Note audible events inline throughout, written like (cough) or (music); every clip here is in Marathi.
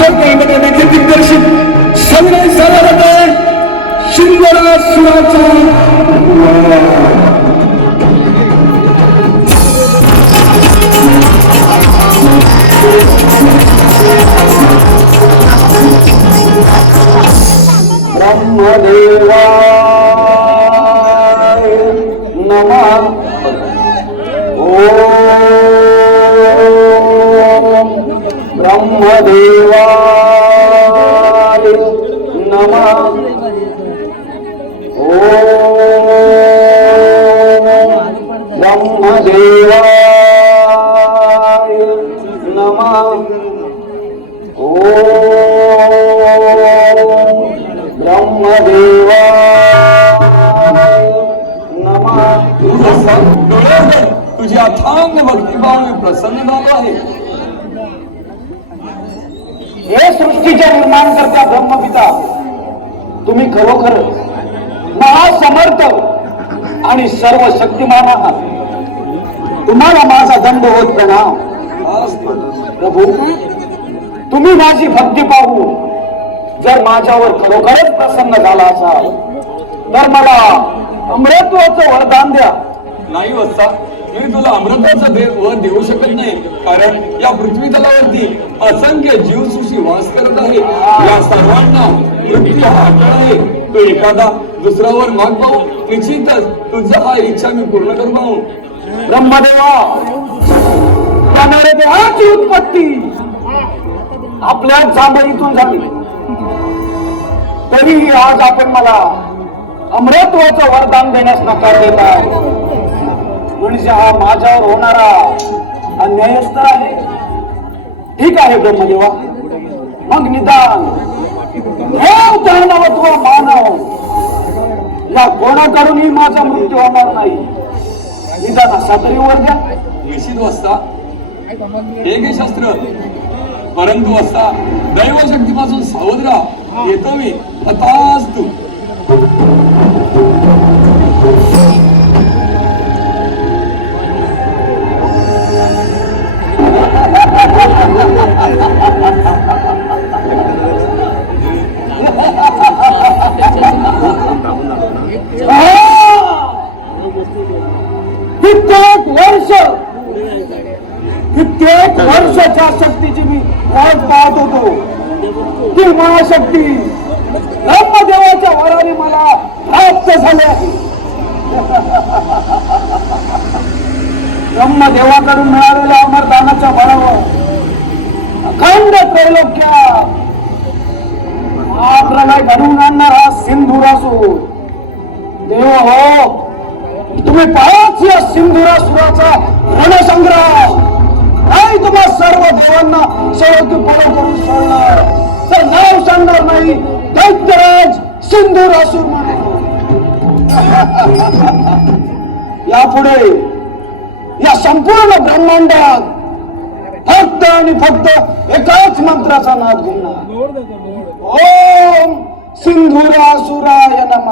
അതൊക്കെയാണ് നെഗറ്റീവ് ദർശൻ സൗരൻ സൗരൻ ശിവരാജ് സുരാജ് आणि सर्व शक्तिमान आहात तुम्हाला माझा दंड होत प्रणाम प्रभू तुम्ही माझी भक्ती पाहू. जर माझ्यावर खरोखरच प्रसन्न झाला असाल तर मला अमृत्वाचं वरदान द्या. नाही वस्ता मी तुला अमृताचं वर देऊ शकत नाही. कारण या पृथ्वी तलावरती असंख्य जीवसृष्टी वास करत आहे. या सर्वांना मृत्यू हा अटळ आहे. तू एखादा दुसऱ्यावर माग पाहू निश्चितच तुझा हा इच्छा मी पूर्ण करू पाहू ब्रह्मदेवा उत्पत्ती आपल्या जांभळीतून झाली. तरीही आज आपण मला अमृत्वाचं वरदान देण्यास नकार देत आहे. म्हणजे हा माझ्यावर होणारा अन्यायच तर आहे. ठीक आहे ब्रह्मदेवा. मग निदान देव जाणवत्व मानव या कोणाकडूनही माझा मृत्यू होणार नाही? निदान असा वर द्या. निश्चित वाजता हे शास्त्र शस्त्र. परंतु असता दैव शक्तीपासून सावध राहा. येतो मी. हताश तू. हो! कित्येक वर्ष कित्येक वर्षाच्या शक्तीची मी आज पाहत होतो. ती महाशक्ती ब्रह्मदेवाच्या वराने मला प्राप्त झाले आहे. ब्रह्मदेवाकडून मिळालेल्या अमरदानाच्या बळावर अखंड त्रैलोक्या हा प्रलय घडवून आणणारा सिंधुरासूर देव हो. तुम्ही पाहाच या सिंधुरासुराचा रणसंग्राम नाही तुम्हा सर्व देवांना शेवटी पळ करून सोडणार तर नाव सांगणार नाही दैत्यराज सिंधुरासूर म्हणून (laughs) यापुढे या संपूर्ण ब्रह्मांडात फक्त आणि फक्त एकाच मंत्राचा नाद घेणार. ओम. సింధురాసురాయ నమ.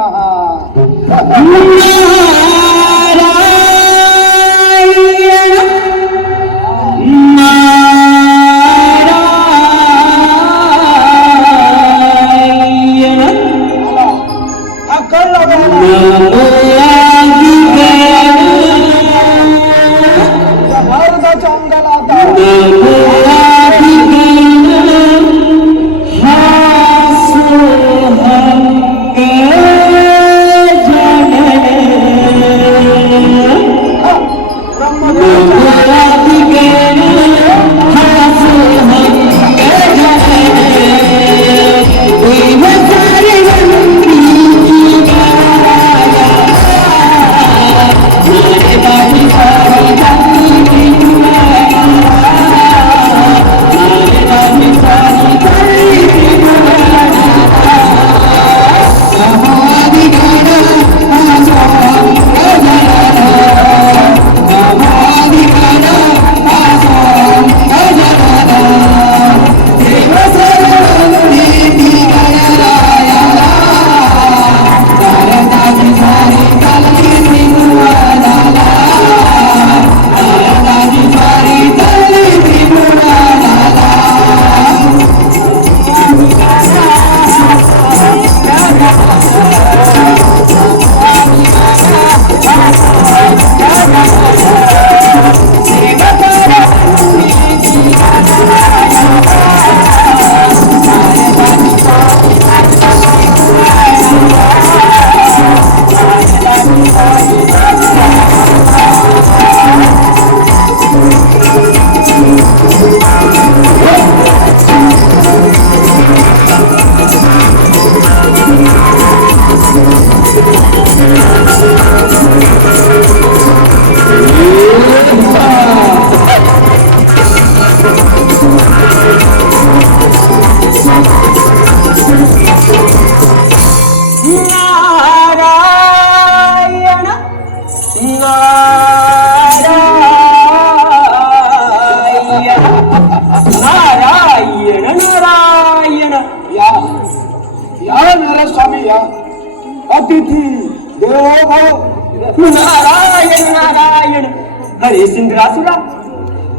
हरे सिंद्रासुरा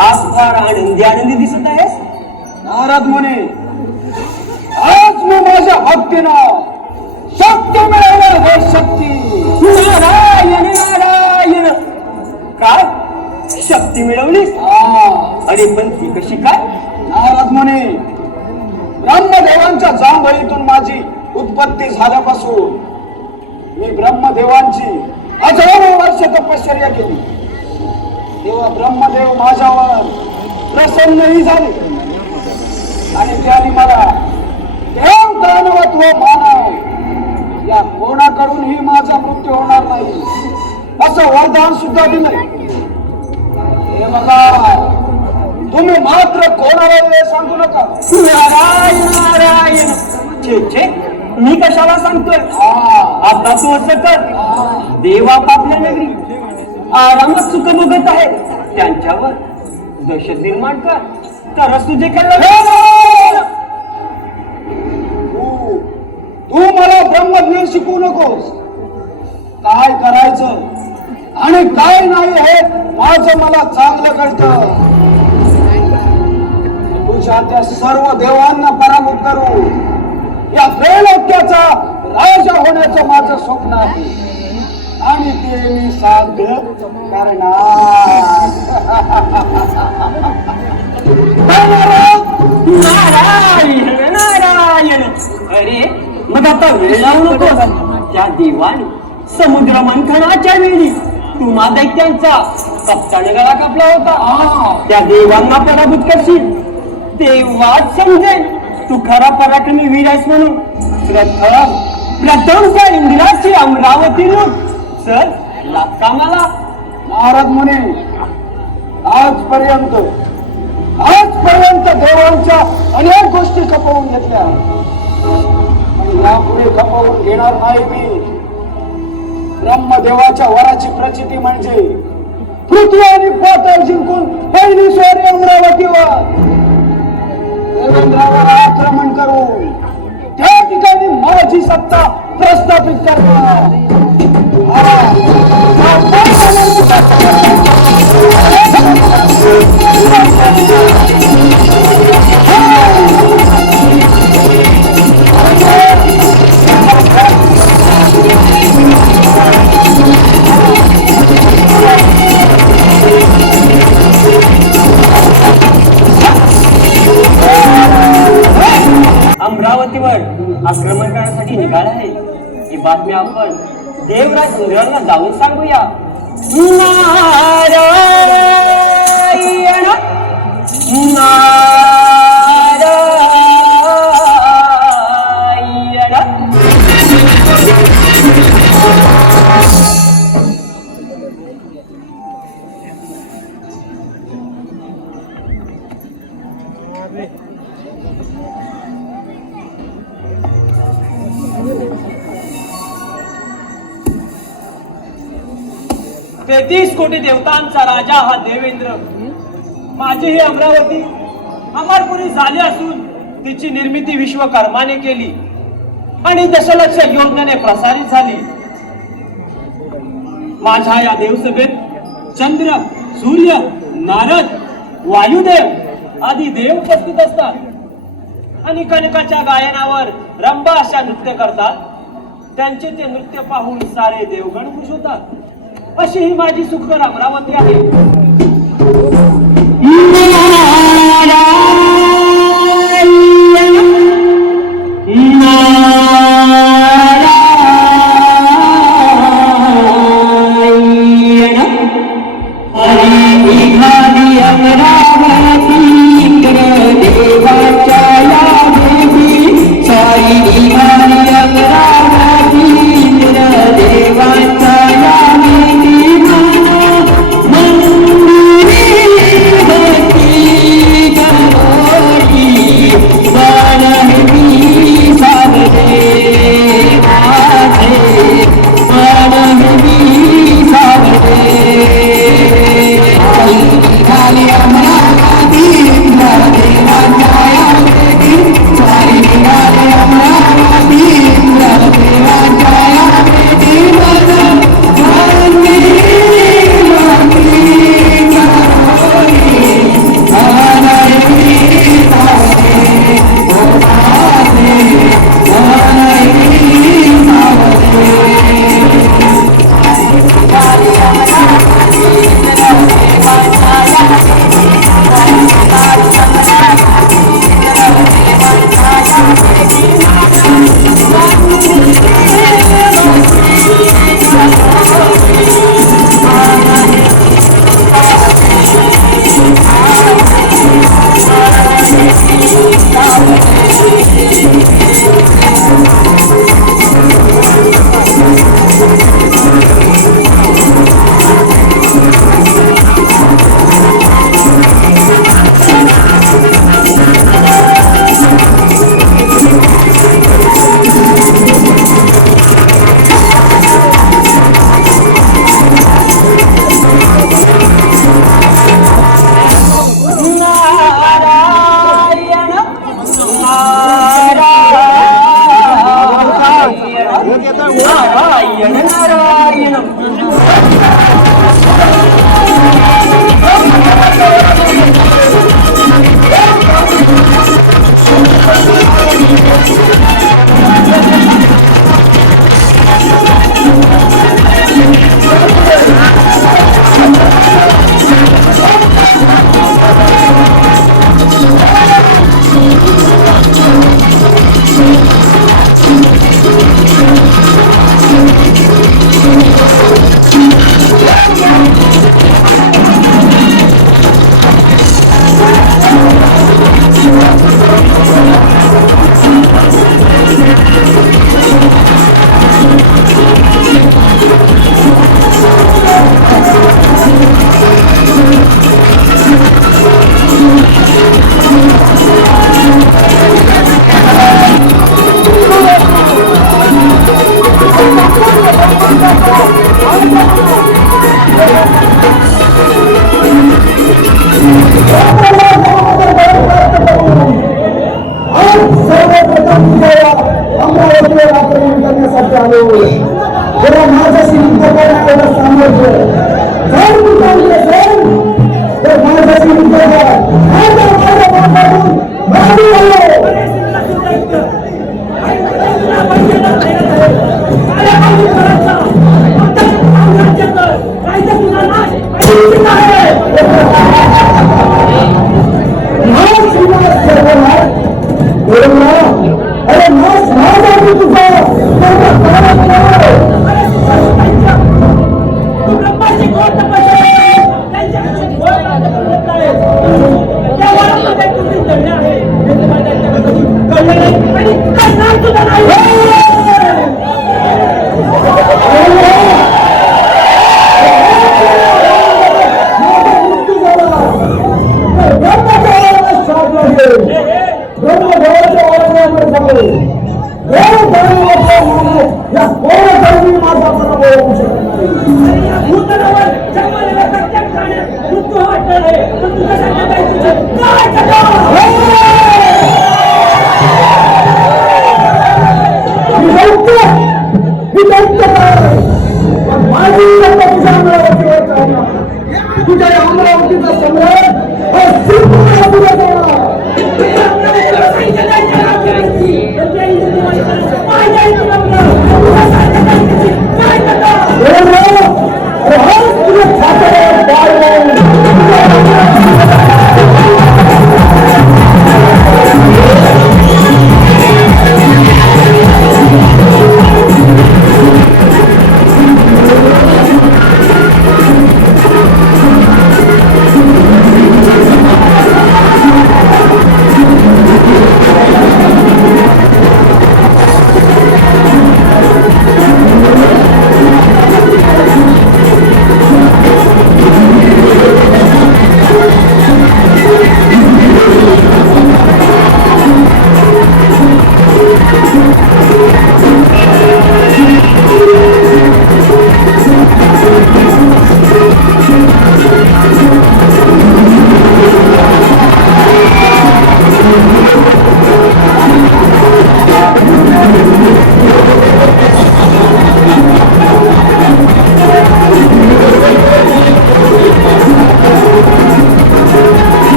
आज फार आनंदी आनंदी दिसत आहेस? नारद म्हणे आज मी माझ्या भक्तीनं शक्य मिळवणार हे शक्ती. नारायण नारायण. काय? शक्ती मिळवलीस? अरे पण ती कशी काय? नारद म्हणे ब्रह्मदेवांच्या जांभळीतून माझी उत्पत्ती झाल्यापासून मी ब्रह्मदेवांची हजारो वर्ष तपश्चर्या केली. तेव्हा ब्रह्मदेव माझ्यावर प्रसन्नही झाले. आणि त्यांनी मला देव दानवत्व मानव. या कोणाकडूनही माझा मृत्यू होणार नाही. असं वरदान सुद्धा दिलंय. हे बघा तुम्ही मात्र कोणाला सांगू नका. नारायण नारायण. छे छे. मी कशाला सांगतोय? हा, आता तू असं कर. देव आपापल्या नगरी आरामात सुख बघत आहे. त्यांच्यावर दहशत निर्माण कर. तरच हो! तुझे तू मला ब्रह्मज्ञान शिकवू नकोस. काय करायचं? आणि काय नाही हे माझं मला चांगलं कळतं. तुझ्या त्या सर्व देवांना पराभूत करू. या त्रैलोक्याचा राजा होण्याचं माझं स्वप्न आहे. आणि ते मी साध्य करणार. नारायण नारायण. अरे मग आता वेळ लावू नको. त्या देवाने समुद्र मंथनाच्या वेळी तुम्हा दैत्यांचा कप्तान गळा कापला होता. त्या देवांना पराभूत करशील. तेव्हाच समजेल तू खरा पराक्रमी वीर आहेस म्हणून. प्रथम प्रथम त्या इंद्राची अमरावती लूट सर कामाला? महाराज म्हणे आजपर्यंत आजपर्यंत देवांच्या अनेक गोष्टी खपवून घेतल्या. यापुढे खपवून घेणार नाही मी. ब्रह्मदेवाच्या वराची प्रचिती म्हणजे पृथ्वी आणि पातळ जिंकून पहिली सोरी अमरावतीवर देवेंद्रावर आक्रमण करून त्या ठिकाणी माझी सत्ता प्रस्थापित करणार. देवराज इंद्रांना जाऊन सांगूया. तेहतीस कोटी देवतांचा राजा हा देवेंद्र. माझी ही अमरावती अमरपुरी झाली असून तिची निर्मिती विश्वकर्माने केली. आणि दशलक्ष योजनेने प्रसारित झाली. माझ्या या देवसभेत चंद्र सूर्य नारद वायुदेव आदी देव उपस्थित असतात. आणि कनकाच्या गायनावर रंबा अशा नृत्य करतात. त्यांचे ते नृत्य पाहून सारे देवगण खुश होतात. अशी ही माझी सुखकर अमरावती आहे.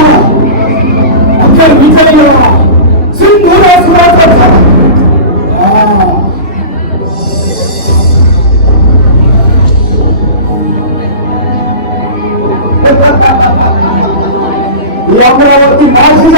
भरपूर झाला अखेर विजय झाला सिंधू असण्याचा झाला हा. ही अमरावती माझी